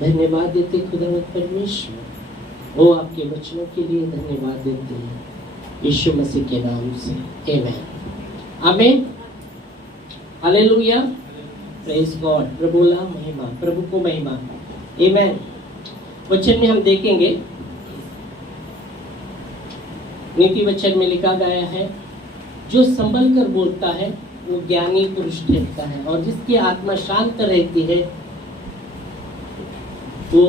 धन्यवाद देते खुदावंद परमेश्वर, वो आपके वचनों के लिए धन्यवाद देते हैं यीशु मसीह के नाम से। आमीन आमीन हालेलुया प्रेज गॉड। प्रभु ला महिमा, प्रभु को महिमा। आमीन। वचन में हम देखेंगे, नीति वचन में लिखा गया है, जो संभल कर बोलता है वो ज्ञानी पुरुष ठहरता है, और जिसकी आत्मा शांत रहती है वो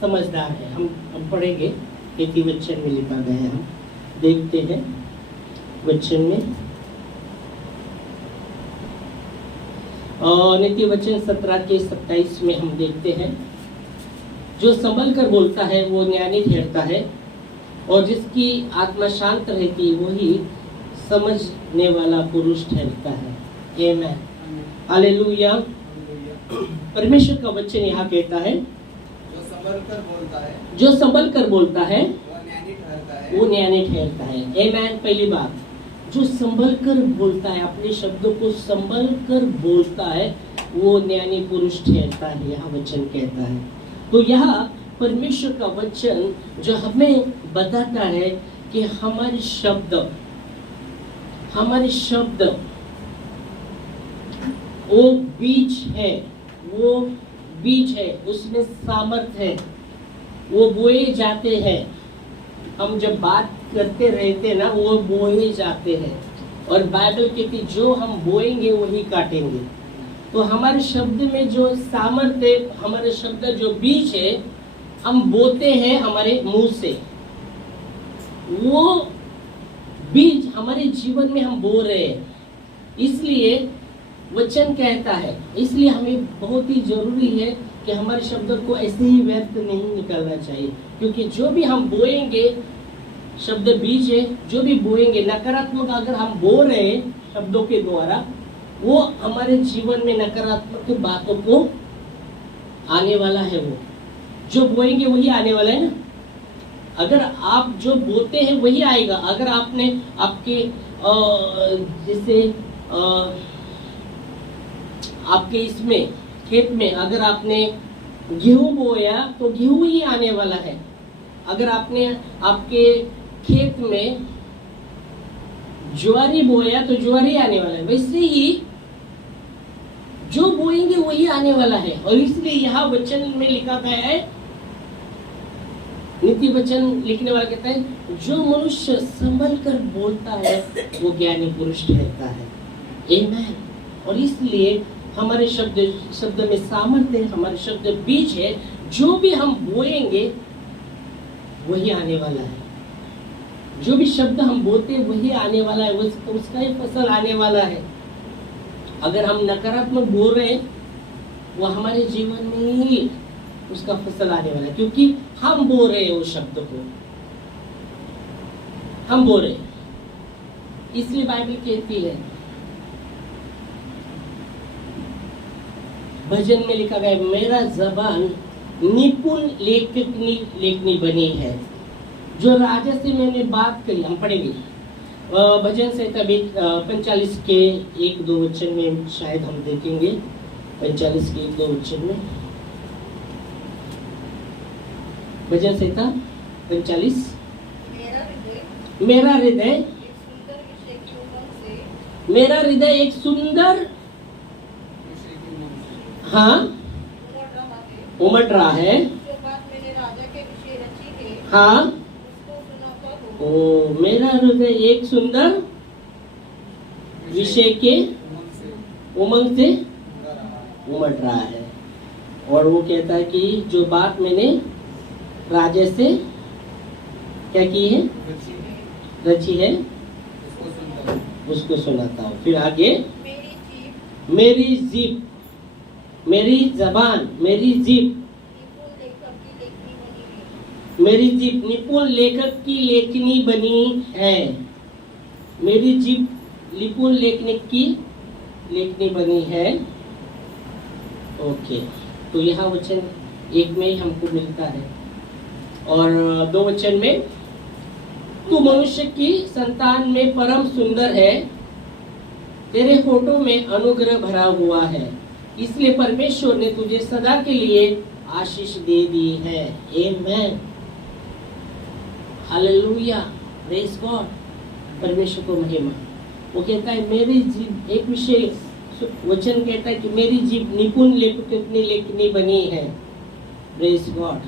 समझदार है। हम पढ़ेंगे, नीति वचन में लिखा गया है, हम देखते हैं वचन में। और नीति वचन 17 के 27 में हम देखते हैं, जो संभल कर बोलता है वो ज्ञानी ठहरता है, और जिसकी आत्मा शांत रहती है वही समझने वाला पुरुष ठहरता है। आमीन हालेलुया। परमेश्वर का वचन यहाँ कहता है, जो संभल कर बोलता है वो ज्ञानी ठहरता है। आमीन। पहली बात, जो संभल कर बोलता है, अपने शब्दों को संभल कर बोलता है वो ज्ञानी पुरुष ठहरता है, यहाँ वचन कहता है। तो यहाँ परमेश्वर का वचन जो हमें बताता है कि हमारे शब्द वो बीज है, उसमें सामर्थ्य है, वो बोए जाते हैं। हम जब बात करते रहते ना, वो बोए जाते हैं, और बाइबल कहती जो हम बोएंगे वही काटेंगे। तो हमारे शब्द में जो सामर्थ्य, हमारे शब्द जो बीज है, हम बोते हैं हमारे मुंह से, वो बीज हमारे जीवन में हम बो रहे हैं। इसलिए वचन कहता है, इसलिए हमें बहुत ही जरूरी है कि हमारे शब्दों को ऐसे ही व्यर्थ नहीं निकलना चाहिए, क्योंकि जो भी हम बोएंगे, शब्द बीज है, जो भी बोएंगे नकारात्मक अगर हम बो रहे हैं शब्दों के द्वारा, वो हमारे जीवन में नकारात्मक बातों को आने वाला है। वो जो बोएंगे वही आने वाला है ना। अगर आप जो बोते हैं वही आएगा। अगर आपने आपके जैसे आपके इसमें खेत में अगर आपने गेहूं बोया तो गेहूं ही आने वाला है। अगर आपने आपके खेत में ज्वारी बोया तो ज्वारी आने वाला है। वैसे ही जो बोएंगे वही आने वाला है। और इसलिए यहाँ वचन में लिखा गया है, नीति वचन लिखने वाला कहता है, जो मनुष्य संभल कर बोलता है वो ज्ञानी पुरुष ठहरता है। आमीन। और इसलिए हमारे शब्द में सामर्थ्य है, हमारे शब्द बीज है, जो भी हम बोएंगे वही आने वाला है। जो भी शब्द हम बोलते हैं वही आने वाला है, उसका ही फसल आने वाला है। अगर हम नकारात्मक बोल रहे हैं वो हमारे जीवन में ही उसका फसल आने वाला है, क्योंकि हम बोल रहे हैं उस शब्द को, हम बोल रहे हैं। इसलिए बाइबल कहती है, भजन में लिखा गया, मेरा जबान निपुण लेखनी बनी है, जो राजा से मैंने बात करी। हम पढ़ेंगे भजन संहिता 45 के 1-2 वचन में, शायद हम देखेंगे 45 के 1-2 वचन में। भजन संहिता 45। मेरा हृदय एक सुंदर हाँ उमड़ रहा है। हाँ, ओ मेरा हृदय एक सुंदर विषय के उमंग से उमड़ रहा है। और वो कहता है कि जो बात मैंने राजा से क्या की है, रची है, उसको सुनाता हूँ। फिर आगे, मेरी जबान, मेरी जीभ निपुण लेखक की लेखनी बनी है। मेरी जीभ निपुण लेखक की लेखनी बनी है। ओके, तो यहाँ वचन 1 में ही हमको मिलता है। और 2 वचन में, तू मनुष्य की संतान में परम सुंदर है, तेरे होठों में अनुग्रह भरा हुआ है। इसलिए परमेश्वर ने तुझे सदा के लिए आशीष दे दी है। आमेन, हालेलुया, प्रेज गॉड, परमेश्वर को महिमा। वो कहता है मेरी जीभ, एक विषय वचन कहता है कि मेरी जीभ निपुण लेखनी लेखनी बनी है। प्रेज गॉड,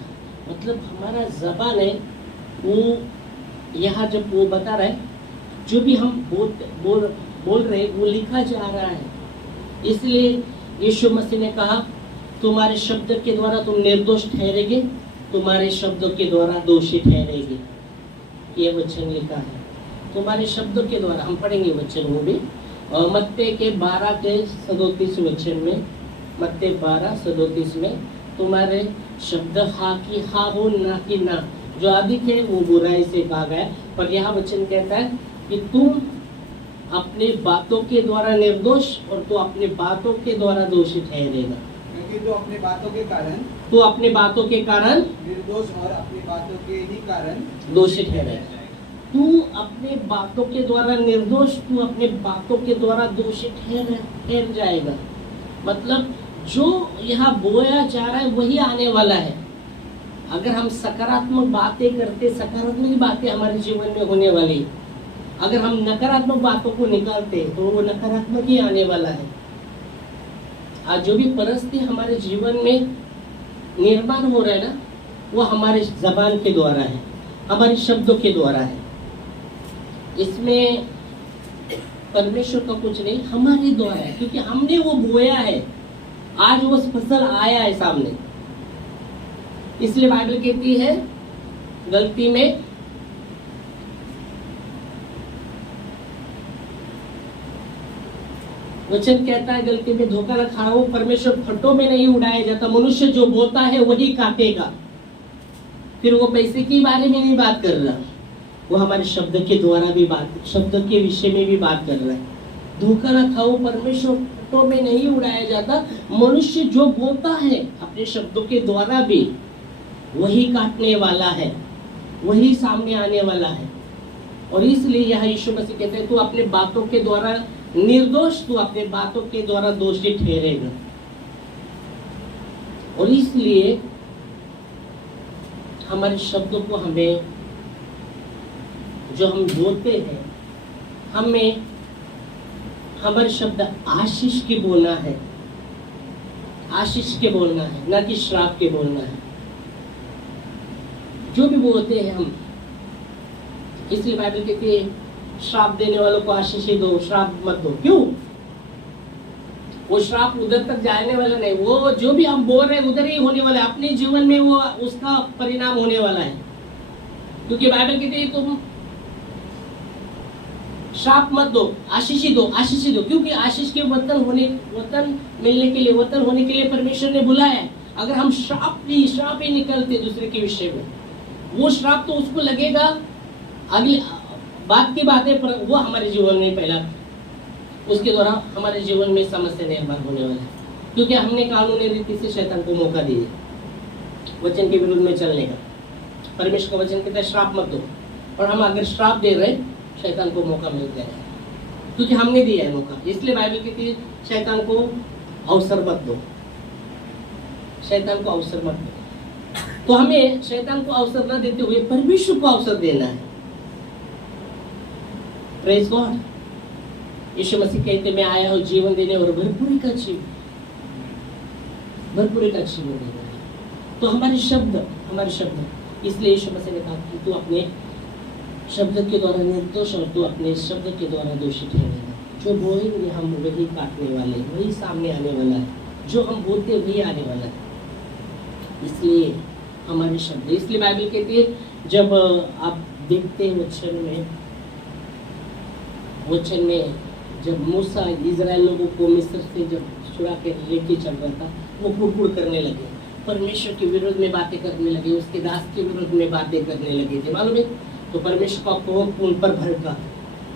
मतलब हमारा जबान है वो, यहाँ जब वो बता रहा है जो भी हम बोल रहे हैं वो लिखा जा रहा है। इसलिए यीशु मसीह ने कहा तुम्हारे शब्द के द्वारा तुम निर्दोष ठहरेंगे, तुम्हारे शब्दों के द्वारा दोषी ठहरेंगे। ये वचन लिखा है, तुम्हारे शब्दों के द्वारा। हम पढ़ेंगे वचन वो भी मत्ती के 12:37 वचन में, मत्ती 12:37 में तुम्हारे शब्द हाँ की हाँ हो, ना की ना। जो अधिक है वो बुराई से भागा है। पर यहाँ वचन कहता है कि तुम अपने बातों के द्वारा निर्दोष और तो अपने बातों के द्वारा दोषी ठहरेगा। क्योंकि तो अपने बातों के कारण, तो अपने बातों के कारण निर्दोष और अपनी बातों के ही कारण दोषी ठहरेगा। तू अपने बातों के द्वारा निर्दोष, तू अपने बातों के द्वारा दोषी ठहर जाएगा। मतलब जो यहाँ बोया जा रहा है वही आने वाला है। अगर हम सकारात्मक बातें करते, सकारात्मक बातें हमारे जीवन में होने वाली। अगर हम नकारात्मक बातों को निकालते तो वो नकारात्मक ही आने वाला है। आज जो भी परिस्थिति हमारे जीवन में निर्माण हो रहा है ना, वो हमारे जबान के द्वारा है, हमारे शब्दों के द्वारा है। इसमें परमेश्वर का कुछ नहीं, हमारे द्वारा है, क्योंकि हमने वो बोया है। आज वो फसल आया है सामने। इसलिए बाइबल कहती है गलती में वचन कहता है गलती में धोखा न खाओ, परमेश्वर फटों में नहीं उड़ाया जाता। मनुष्य जो बोता है वही काटेगा। फिर वो पैसे के बारे में नहीं बात कर रहा, वो हमारे शब्द के द्वारा भी बात, शब्द के विषय में भी बात कर रहा है। धोखा न खाओ, परमेश्वर फटों में नहीं उड़ाया जाता। मनुष्य जो बोता है अपने शब्दों के द्वारा भी वही काटने वाला है, वही सामने आने वाला है। और इसलिए यहाँ यीशु मसीह कहते हैं तू अपने बातों के द्वारा निर्दोष, तू अपने बातों के द्वारा दोषी ठहरेगा। और इसलिए हमारे शब्दों को हमें, जो हम बोलते हैं, हमें हमारे शब्द आशीष के बोलना है, आशीष के बोलना है, ना कि श्राप के बोलना है। जो भी बोलते हैं हम, इसलिए बाइबल कहती है श्राप देने वालों को आशीष ही दो, श्राप मत दो। क्यों? वो श्राप उधर तक जाने वाला नहीं, वो जो भी हम बोल रहे हैं उधर ही होने वाला है। अपने जीवन में वो उसका परिणाम होने वाला है। क्योंकि बाइबल कहती है तुम श्राप मत दो, आशीष ही दो, आशीष ही दो। क्योंकि आशीष के वतन मिलने के लिए, वतन होने के लिए परमेश्वर ने बुलाया है। अगर हम श्राप ही निकलते दूसरे के विषय में, वो श्राप तो उसको लगेगा अगली बात की बात है, पर वो हमारे जीवन में पहला, उसके द्वारा हमारे जीवन में समस्या निर्माण होने वाला है। क्योंकि हमने कानूनी रीति से शैतान को मौका दिया वचन के विरुद्ध में चलने का। परमेश्वर का वचन कहता है श्राप मत दो, और हम अगर श्राप दे रहे शैतान को मौका मिल जाएगा, क्योंकि हमने दिया है मौका। इसलिए बाइबल कहती है शैतान को अवसर मत दो, शैतान को अवसर मत दो। तो हमें शैतान को अवसर न देते हुए परमेश्वर को अवसर देना है। Praise God. यीशु मसीह कहते मैं आया हूं जीवन देने और भरपूरी का जीवन देने। तो हमारे शब्द, इसलिए यीशु मसीह ने कहा कि तू अपने शब्द के द्वारा निर्दोष और तू अपने शब्द के द्वारा दोषी ठहरेगा। जो बोलेंगे हम वही काटने वाले, वही सामने आने वाला है। जो हम बोलते वही आने वाला है। इसलिए हमारे शब्द, इसलिए बाइबल कहती है जब आप देखते हैं वचन में जब मूसा इजराइल लोगों को मिस्र से जब छुड़ा के लेके चल रहा था, वो कुड़कुड़ करने लगे, परमेश्वर के विरोध में बातें करने लगे, उसके दास के विरोध में बातें करने लगे थे, मालूम है। तो परमेश्वर का कोप उन पर भड़का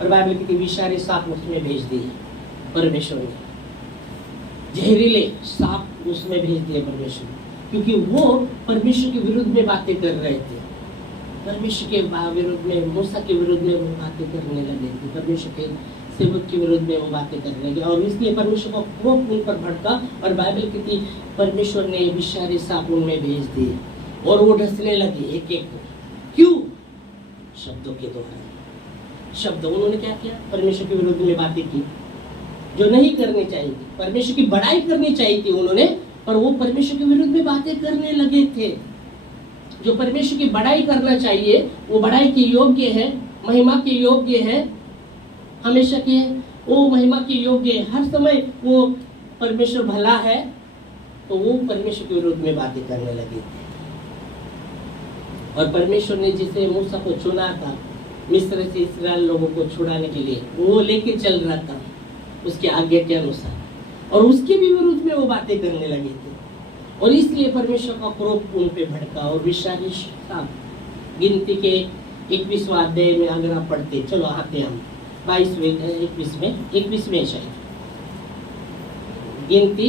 और बाइबल की विषारी सांप उसमें भेज दिए परमेश्वर ने, जहरीले सांप उसमें भेज दिए परमेश्वर, क्योंकि वो परमेश्वर के विरुद्ध में बातें कर रहे थे। परमेश्वर के विरुद्ध में, मूसा के विरुद्ध में वो बातें करने लगे थे, परमेश्वर के सेवक के विरुद्ध में वो बातें करने लगे और इसलिए परमेश्वर का क्रोध उन पर भड़का और बाइबल कहती परमेश्वर ने विषारी सांप उनमें भेज दिए और वो डसने लगे एक एक को। क्यों? शब्दों के द्वारा। शब्द उन्होंने क्या किया? परमेश्वर के विरुद्ध में बातें की जो नहीं करनी चाहिए थी। परमेश्वर की बड़ाई करनी चाहिए थी उन्होंने, पर वो परमेश्वर के विरुद्ध में बातें करने लगे थे। जो परमेश्वर की बड़ाई करना चाहिए वो बड़ाई के योग्य है, महिमा के योग्य है, हमेशा के वो महिमा के योग्य है, हर समय वो परमेश्वर भला है, तो वो परमेश्वर के विरुद्ध में बातें करने लगे थे। और परमेश्वर ने जिसे मूसा को चुना था मिस्र से इस्राएल लोगों को छुड़ाने के लिए, वो लेके चल रहा था उसके आज्ञा के अनुसार, और उसके भी विरुद्ध में वो बातें करने लगे थे और इसलिए परमेश्वर का क्रोध उन पे भड़का और विषारी सांप। गिनती के 21वां अध्याय में अगर आप पढ़ते, चलो आते हम 21वें शायद, गिनती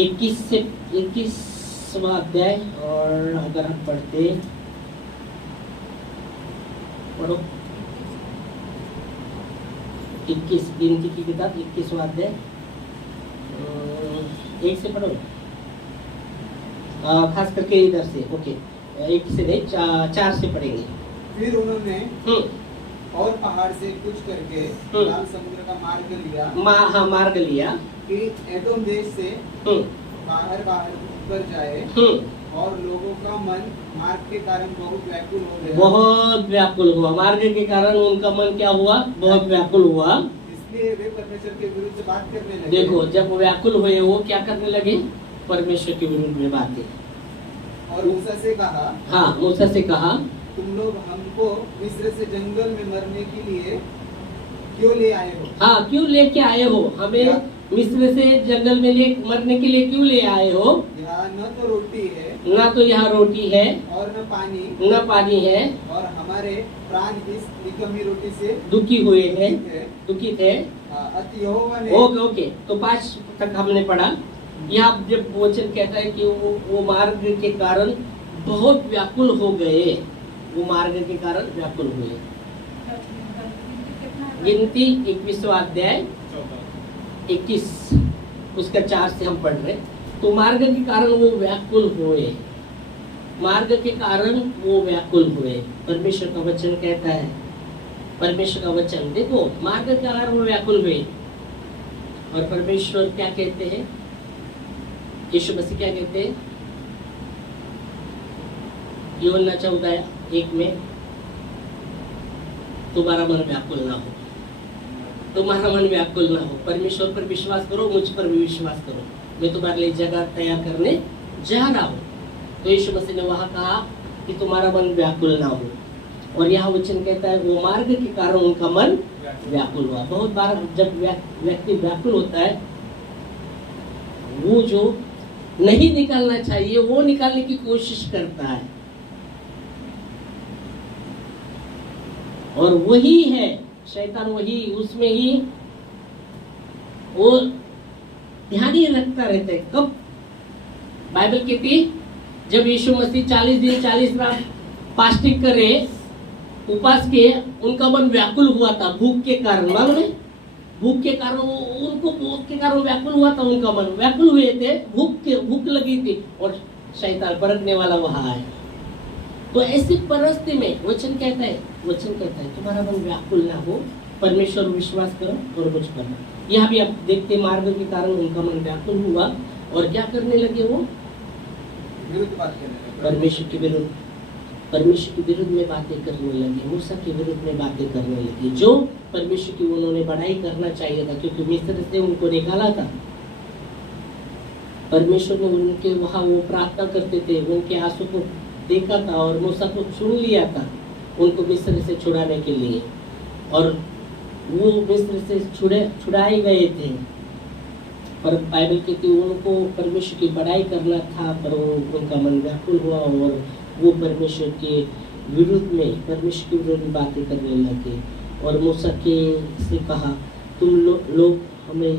21 से 21वां अध्याय, और अगर आप पढ़ते, पढ़ो 21 गिनती की किताब 21वां अध्याय, एक से पढ़ो, खास करके इधर से, ओके, एक से नहीं, 4 से पढ़ेंगे। फिर उन्होंने और पहाड़ से कुछ करके लाल समुद्र का मार्ग लिया, मार्ग लिया कि एदोम देश से बाहर ऊपर जाए, और लोगों का मन मार्ग के कारण बहुत व्याकुल हो गया। बहुत व्याकुल हुआ, मार्ग के कारण उनका मन क्या हुआ? बहुत व्याकुल हुआ। इसलिए वे परमेश्वर के विरुद्ध बात करने लगे। देखो, जब वो व्याकुल हुए वो क्या करने लगे? परमेश्वर के विरुद्ध में बातें। और मूसा से कहा, हाँ, मूसा से कहा, तुम लोग हमको मिस्र से जंगल में मरने के लिए क्यों ले आए हो? हाँ, क्यों लेके आए हो? हमें मिस्र से जंगल में मरने के लिए क्यों ले आए हो? यहाँ न तो रोटी है, ना तो यहाँ रोटी है, और न पानी है, और हमारे प्राण इस निकम्मी रोटी से दुखी हुए हैं, दुखी थे। ओके, तो 5 तक हमने पढ़ा। यहाँ जब वचन कहता है कि वो मार्ग के कारण बहुत व्याकुल हो गए, वो मार्ग के कारण व्याकुल हुए। गिनती 21वां अध्याय 21 उसका 4 से हम पढ़ रहे। तो मार्ग के कारण वो व्याकुल हुए, मार्ग के कारण वो व्याकुल हुए। परमेश्वर का वचन कहता है, परमेश्वर का वचन देखो, मार्ग के कारण वो व्याकुल हुए। और परमेश्वर क्या कहते हैं? यीशु मसीह क्या कहते हैं? यूहन्ना 14:1 में, तुम्हारा मन व्याकुल ना हो, तुम्हारा मन व्याकुल ना हो। परमेश्वर पर विश्वास करो, मुझ पर भी विश्वास करो, मैं तुम्हारे लिए जगह तैयार करने जा रहा हूँ। तो यीशु मसीह ने वहाँ कहा कि तुम्हारा मन व्याकुल ना हो। और यहाँ वचन कहता है वो मार्ग के कारण उनका मन व्याकुल हुआ। बहुत बार जब व्यक्ति व्याकुल होता है, वो जो नहीं निकालना चाहिए वो निकालने की कोशिश करता है, और वही है शैतान, वही उसमें ही वो ध्यान ही रखता रहता है। कब? बाइबल कहती जब यीशु मसीह 40 दिन 40 रात फास्टिंग करे, उपवास किए, उनका मन व्याकुल हुआ था भूख के कारण। मालूम है? भूख के कारण उनको भूख के कारण व्याकुल हुआ था, उनका मन व्याकुल हुए थे, भूख लगी थी, और शैतान परखने वाला वहां आया। तो ऐसी परिस्थिति में वचन कहता है तुम्हारा मन व्याकुल ना हो, परमेश्वर विश्वास करो और कुछ करना। यहाँ भी आप देखते मार्ग के कारण उनका मन व्याकुल हुआ और क्या करने लगे? वो परमेश्वर के विरुद्ध में बातें करने लगे, मूसा के विरुद्ध में बातें करने लगे, जो परमेश्वर की उन्होंने बड़ाई करना चाहिए था, क्योंकि मिस्र से उनको निकाला था। परमेश्वर ने उनके वहाँ वो प्रार्थना करते थे, उनके आंसू को देखा था और मूसा को चुन लिया था उनको मिस्र से छुड़ाने के लिए, और वो मिस्र से छुड़ाए गए थे। पर बाइबल कहती उनको परमेश्वर की बड़ाई करना था, पर उनका मन व्याकुल हुआ और वो परमेश्वर के विरुद्ध में बातें करने लगे। और मूसा से कहा तुम लोग हमें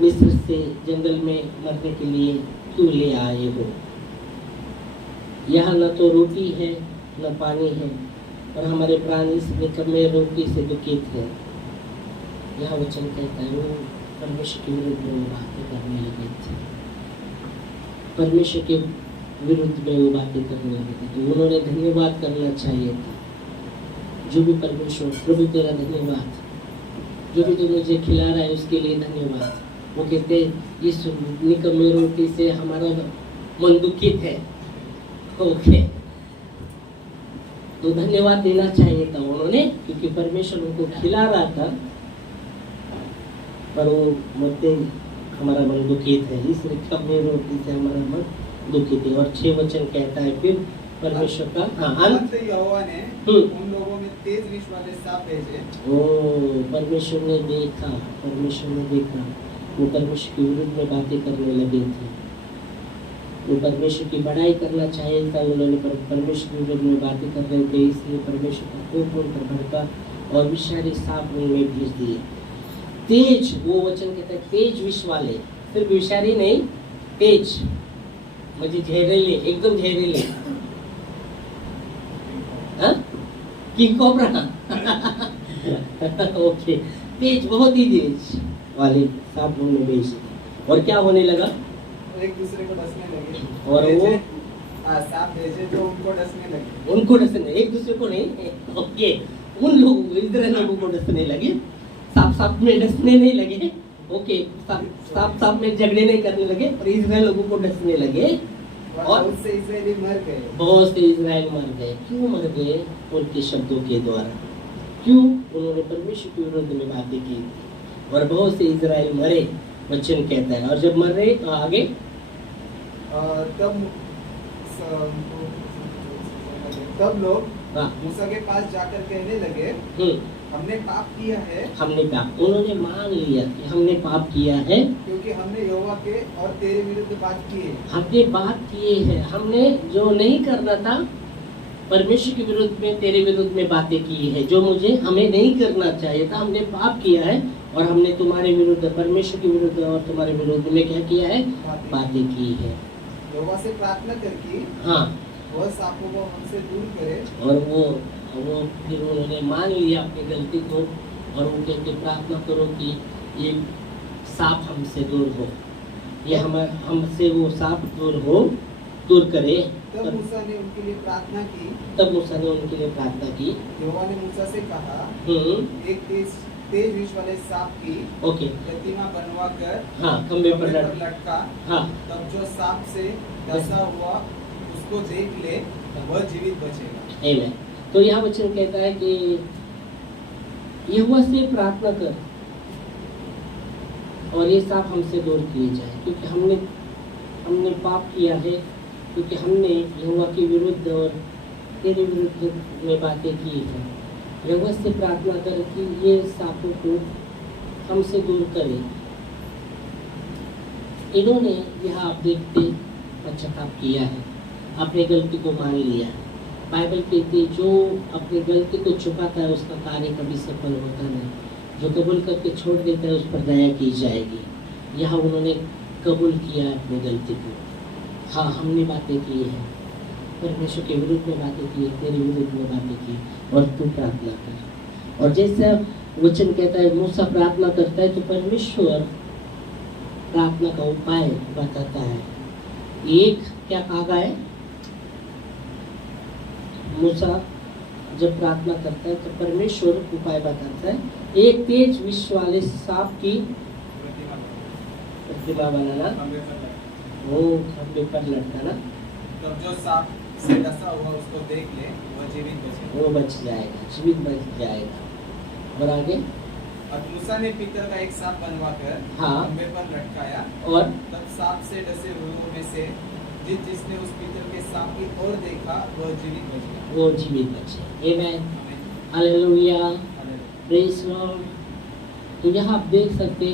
मिस्र से जंगल में मरने के लिए क्यों ले आए हो? यहाँ न तो रोटी है न पानी है, और हमारे प्राण इस निकम्मे रोटी से दुखित है। यह वचन कहता है वो परमेश्वर के विरुद्ध में वो बातें करने लगे थे, परमेश्वर के विरुद्ध में वो बातें करने लगे थे। तो उन्होंने धन्यवाद करना चाहिए था, जो भी परमेश्वर प्रभु तेरा धन्यवाद, जो भी तू मुझे खिला रहा है उसके लिए धन्यवाद। वो कहते इस निकम्मे रोटी से हमारा मन दुखित है, ओके, तो धन्यवाद देना चाहिए था उन्होंने, क्योंकि परमेश्वर उनको खिला रहा था, पर वो मरते हमारा मन दुखित है, इस निकम्मे रोटी से हमारा मन दुखित है। और 6 वचन कहता है फिर परमेश्वर का अंत यहोवा ने उन लोगों में तेज विष वाले सांप भेजे। ओ परमेश्वर ने देखा वो परमेश्वर के विरुद्ध में बातें करने लगे थे, वो परमेश्वर की बड़ाई करना चाहिए था, उन्होंने परमेश्वर के विरुद्ध में बातें कर रहे थे, इसलिए परमेश्वर का कोप उन पर भड़का और विषारी सांप उनमें भेज दिए। तेज, वो वचन कहता है तेज विष वाले, सिर्फ विषारी नहीं, तेज, मुझे जहरीले, एकदम जहरीले, किंग कोबरा ओके, तेज, बहुत ही तेज वाले सांप उनमें भेज दिए। और क्या होने लगा? एक दूसरे को डसने लगे, और वो सांप भेजे तो उनको डसने, एक दूसरे को नहीं, ओके, उन लोगों को, इधर लोगों को डसने लगे, सांप में डसने नहीं लगे, ओके, सांप में झगड़े नहीं करने लगे, पर इजराइल लोगों को डसने लगे और बहुत से इजराइली मर गए। बहुत से इजराइल मर गए। क्यों मर गए? उनके शब्दों के द्वारा। क्यों? उन्होंने परमेश्वर के विरुद्ध में बातें की थी और बहुत से इजराइल मरे, वचन कहता है। और जब मर रहे तो आगे तब लोग मूसा के पास जाकर कहने लगे, हमने पाप किया है, उन्होंने मान लिया कि हमने पाप किया है, क्योंकि हमने यहोवा के और तेरे विरुद्ध बात की है। हमने बात किए हैं, हमने जो नहीं करना था परमेश्वर के विरुद्ध में, तेरे विरुद्ध में बातें की है, जो हमें नहीं करना चाहिए था, हमने पाप किया है और हमने तुम्हारे विरुद्ध, परमेश्वर के विरुद्ध और तुम्हारे विरुद्ध में क्या किया है? बातें की है। यहोवा से प्रार्थना करके हाँ, वह सांपों को हमसे दूर करे। और वो फिर उन्होंने मान लिया अपनी गलती को और वो कहते प्रार्थना करो कि ये सांप हमसे दूर हो, ये हमसे वो सांप दूर करे। तब मूसा ने उनके लिए प्रार्थना की। यहोवा ने मूसा से कहा, एक तेज विष वाले सांप की प्रतिमा बनवाकर खंबे पर लटका। तब जो सांप से डसा हुआ उसको देख ले, वह जीवित बचेगा। आमीन। तो यह वचन कहता है कि यहोवा से प्रार्थना कर और ये सांप हमसे दूर किए जाए, क्योंकि हमने पाप किया है, क्योंकि हमने यहोवा के विरुद्ध और तेरे विरुद्ध में बातें की है। यहोवा से प्रार्थना कर कि ये सांपों को हमसे दूर करे। इन्होंने यहाँ आप देखते पश्चाताप किया है, अपनी गलती को मान लिया। बाइबल कहती है जो अपनी गलती को छुपाता है उसका कार्य कभी सफल होता नहीं, जो कबूल करके छोड़ देता है उस पर दया की जाएगी। यहाँ उन्होंने कबूल किया है अपनी गलती को। हाँ, हमने बातें की है, परमेश्वर के विरुद्ध में बातें की, तेरे विरुद्ध में बातें की, और तू प्रार्थना कर। और जैसे वचन कहता है मूसा प्रार्थना करता है तो परमेश्वर प्रार्थना का उपाय बताता है। एक क्या कहा है? मूसा जब प्रार्थना करता है तो परमेश्वर उपाय बताता है, एक तेज विष वाले सांप की प्रतिमा बनाना, वो खंबे पर लटकाना। तब जो सांप से डसा हुआ उसको देख ले, वह जीवित बचेगा। वो बच जाएगा। और आगे और मूसा ने पीतल का एक सांप बनवाकर खंबे पर लटकाया, और तब सांप से डसे हुए में से जिसने उस पीतल के सांप की ओर देखा वह जीवित बचे। आमीन, हालेलुया, प्रेज लॉर्ड। तो यहाँ आप देख सकते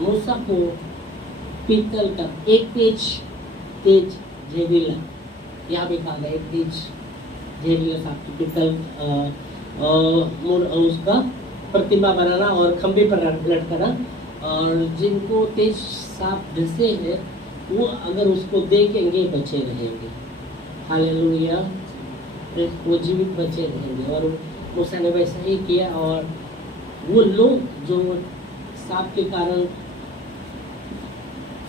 मूसा को पीतल का एक तेज जहरीला, यहाँ भी कहा गया एक तेज जहरीला सांप की पीतल उसका प्रतिमा बनाना और खंबे पर लटकाना, और जिनको तेज सांप डसे हैं वो अगर उसको देखेंगे बचे रहेंगे। हालेलुया, वो जीवित बचे रहेंगे। और मूसा ने वैसा ही किया और वो लोग जो सांप के कारण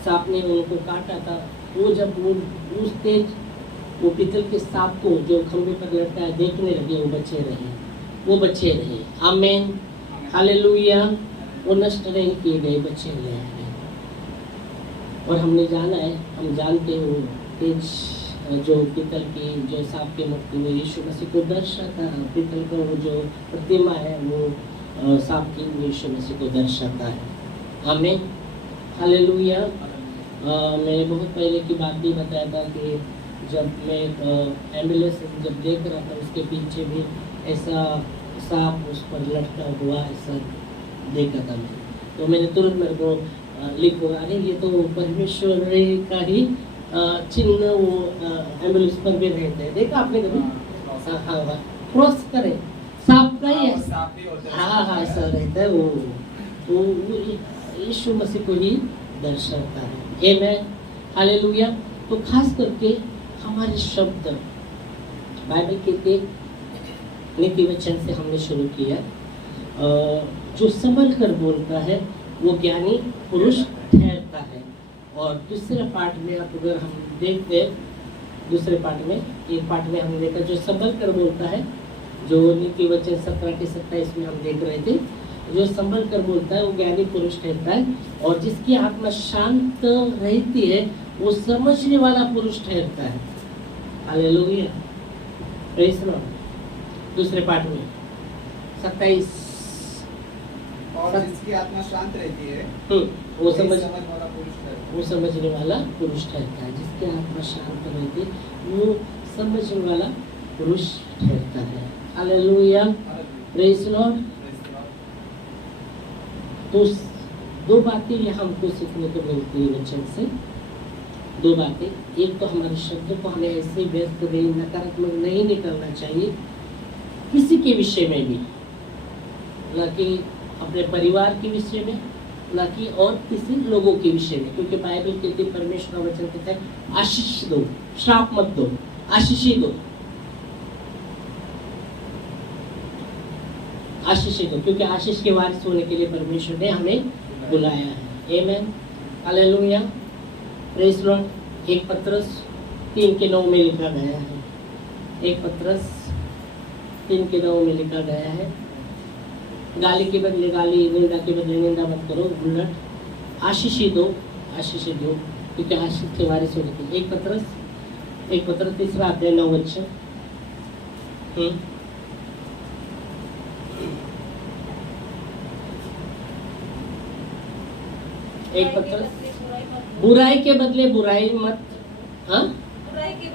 सांप ने उनको काटा था, वो जब वो उस तेज वो पीतल के सांप को जो खंबे पर लटका देखने लगे, वो बचे रहे। आमीन, हालेलुया। वो नष्ट नहीं किए गए, बचे रहे। और हमने जाना है, हम जानते हैं वो तेज जो पीतल की जो सांप की मूर्ति में यीशु मसीह को दर्शाता है। पीतल का वो जो प्रतिमा है वो सांप की यीशु मसीह को दर्शाता है। आमीन, हालेलुया। मैंने बहुत पहले की बात भी बताया था कि जब मैं एम्बुलेंस जब देख रहा था, उसके पीछे भी ऐसा सांप उस पर लटका हुआ ऐसा देखा था मैं। तो मैंने तुरंत मेरे को लिखो, अरे ये तो परमेश्वर का ही चिन्ह वो एम्बुलेंस पर भी रहते हैं। देखा आपने कभी? हाँ, क्रॉस करे सांप का ही है। हाँ, ऐसा रहता है वो यीशु मसीह को ही दर्शाता है। आमीन, हालेलुया। तो खास करके हमारे शब्द बाइबल के नीति वचन से हमने शुरू किया। जो संभल कर बोलता है वो ज्ञानी पुरुष ठहरता है। और दूसरे पार्ट में आप अगर हम देखते हैं, दूसरे पार्ट में एक पार्ट में हमने देखा जो संभल कर बोलता है, जो नीति वचन 17 के 27 में हम देख रहे थे। जो संभल कर बोलता है वो ज्ञानी पुरुष ठहरता है, और जिसकी आत्मा शांत रहती है वो समझने वाला पुरुष ठहरता है। Hallelujah, praise the Lord. दूसरे पार्ट में 27, और जिसकी आत्मा शांत रहती है वो समझने वाला पुरुष ठहरता है। जिसकी आत्मा शांत रहती है वो समझने वाला पुरुष ठहरता है। Hallelujah, praise the Lord. तो दो बातें ये हमको सीखने को मिलती है वचन से। दो बातें, एक तो हमारे शब्द को हमें ऐसे व्यस्त नहीं, नकारात्मक नहीं निकलना चाहिए किसी के विषय में भी, न कि अपने परिवार के विषय में, न कि और किसी लोगों के विषय में। क्योंकि बाइबल कहती है, परमेश्वर का वचन कहता है आशीष दो, श्राप मत दो, आशीष ही दो, आशीष दो। क्योंकि आशीष के वारिस होने के लिए परमेश्वर ने हमें बुलाया है। आमीन, हालेलुया, प्रेज़ द लॉर्ड। 1 पत्रस 3:9 में लिखा गया है। 1 पत्रस 3:9 में लिखा गया है, गाली के बदले गाली, निंदा के बदले निंदा मत करो, उलट आशीष ही दो, आशीष ही दो, क्योंकि आशीष के वारिस होने के लिए। 1 पत्रस 3 अध्याय 9 वचन। एक पत्रस, बुराई के बदले बुराई मत, हाँ, बुराई के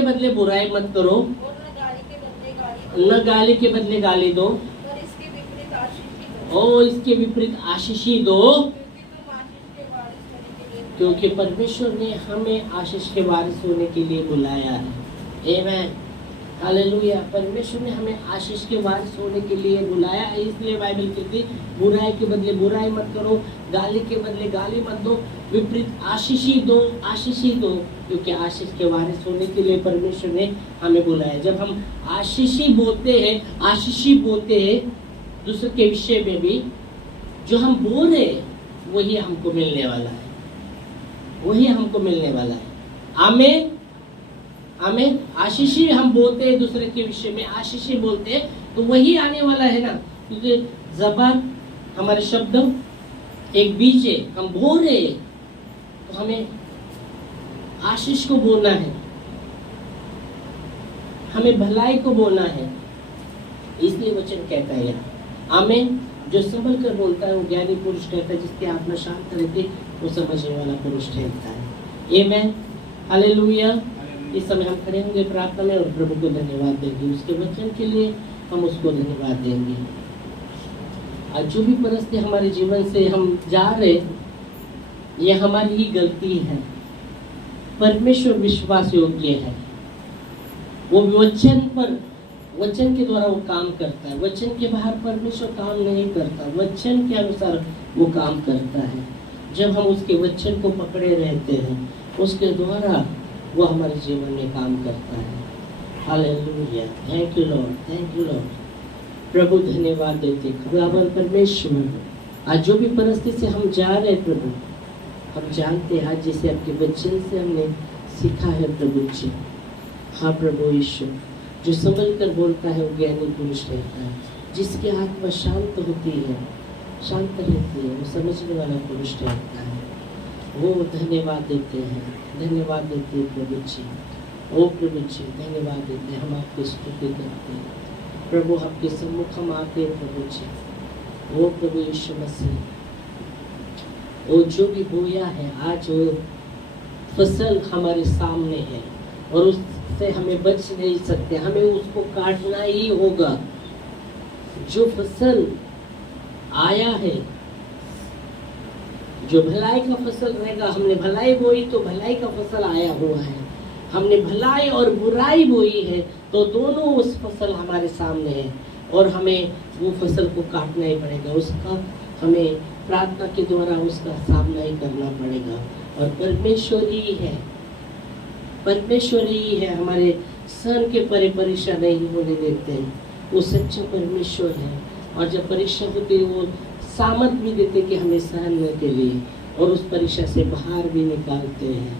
बदले बुराई मत करो, न गाली के बदले गाली दो, और इसके विपरीत आशीष ही दो, क्योंकि परमेश्वर ने हमें आशीष के वारिस होने के लिए बुलाया है। आमीन, हालेलुया। परमेश्वर ने हमें आशीष के वारिस होने के लिए बुलाया है। इसलिए बाइबल कहती है बुराई के बदले बुराई मत करो, गाली के बदले गाली मत दो, विपरीत आशीष ही दो, आशीष ही दो, क्योंकि आशीष के वारिस होने के लिए परमेश्वर ने हमें बुलाया। जब हम आशीष ही बोलते हैं दूसरे के विषय में भी, जो हम बोल रहे हैं वही हमको मिलने वाला है, वही हमको मिलने वाला है। आमीन, आमीन। आशीष ही हम बोलते हैं दूसरे के विषय में, आशीष ही बोलते हैं तो वही आने वाला है ना। क्योंकि ज़बान, हमारे शब्द एक बीज है, हम बोल रहे हैं तो हमें आशीष को बोलना है, हमें भलाई को बोलना है। इसलिए वचन कहता है यहाँ, आमीन। जो संभल कर बोलता है वो ज्ञानी पुरुष कहता है, जिसकी आत्मा शांत रहती है वो समझने वाला पुरुष ठहरता है। आमीन, हालेलुया। इस समय हम खड़े होंगे प्रार्थना में और प्रभु को धन्यवाद देंगे, उसके वचन के लिए हम उसको धन्यवाद देंगे। आज जो भी परिस्थिति हमारे जीवन से हम जा रहे, ये हमारी ही गलती है। परमेश्वर विश्वास योग्य है, वो वचन के द्वारा वो काम करता है। वचन के बाहर परमेश्वर काम नहीं करता, वचन के अनुसार वो काम करता है। जब हम उसके वचन को पकड़े रहते हैं, उसके द्वारा वो हमारे जीवन में काम करता है। Hallelujah, thank you Lord, thank you Lord. प्रभु धन्यवाद देते खुदावन परमेश्वर, आज जो भी परिस्थिति से हम जा रहे हैं प्रभु, हम जानते हैं आज जैसे आपके वचन से हमने सीखा है प्रभु जी। हाँ प्रभु ईश्वर, जो संभल कर बोलता है वो ज्ञानी पुरुष रहता है, जिसकी आत्मा शांत होती है, शांत रहती है, वो समझने वाला पुरुष रहता है। वो धन्यवाद देते हैं, धन्यवाद देते हैं प्रभु जी। ओ प्रभु जी धन्यवाद देते हैं, हम आपकी स्तुति करते हैं प्रभु, आपके सम्मुख हम आते हैं प्रभु जी। ओ प्रभु यीशु मसीह, वो जो भी बोया है आज वो फसल हमारे सामने है और उससे हमें बच नहीं सकते, हमें उसको काटना ही होगा। जो फसल आया है, जो भलाई का फसल रहेगा, हमने भलाई बोई तो भलाई का फसल आया हुआ है, हमने भलाई और बुराई बोई है तो दोनों उस फसल हमारे सामने है और हमें वो फसल को काटना ही पड़ेगा, उसका हमें प्रार्थना के द्वारा उसका सामना ही करना पड़ेगा। और परमेश्वर ही है, परमेश्वर ही है, हमारे सहन के परे परीक्षा नहीं होने देते हैं, वो सच्चा परमेश्वर है। और जब परीक्षा होती है वो सामर्थ भी देते कि हमें सहने के लिए, और उस परीक्षा से बाहर भी निकालते हैं।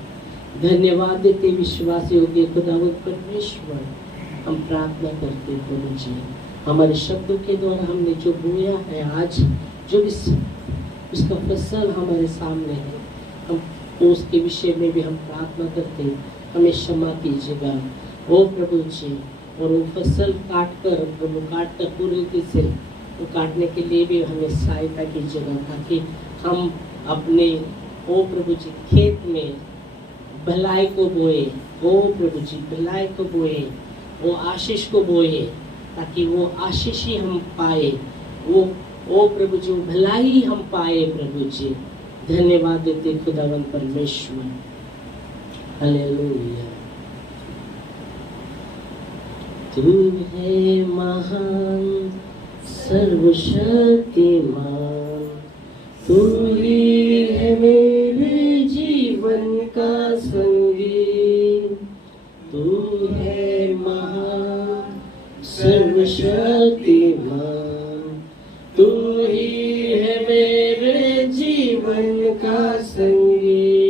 धन्यवाद देते विश्वासी होगी खुदावंद परमेश्वर, हम प्रार्थना करते प्रभु जी, हमारे शब्दों के द्वारा हमने जो बोया है आज, जो उसका फसल हमारे सामने है, हम उसके विषय में भी हम प्रार्थना करते हैं, हमें क्षमा कीजिएगा ओ प्रभु जी। और वो फसल काट कर प्रभु, काट कर पूरी रीति से वो काटने के लिए भी हमें सहायता कीजिएगा, ताकि हम अपने ओ प्रभु जी खेत में भलाई को बोए, ओ प्रभु जी भलाई को बोए, वो आशीष को बोए, ताकि वो आशीष ही हम पाए, वो ओ प्रभु जी भलाई ही हम पाए प्रभु जी। धन्यवाद देते खुदावन परमेश्वर, हालेलुया। तू है महान सर्वशक्तिमान, तू ही है मेरे जीवन का संगी, तू है महान सर्वशक्तिमान, तू ही है मेरे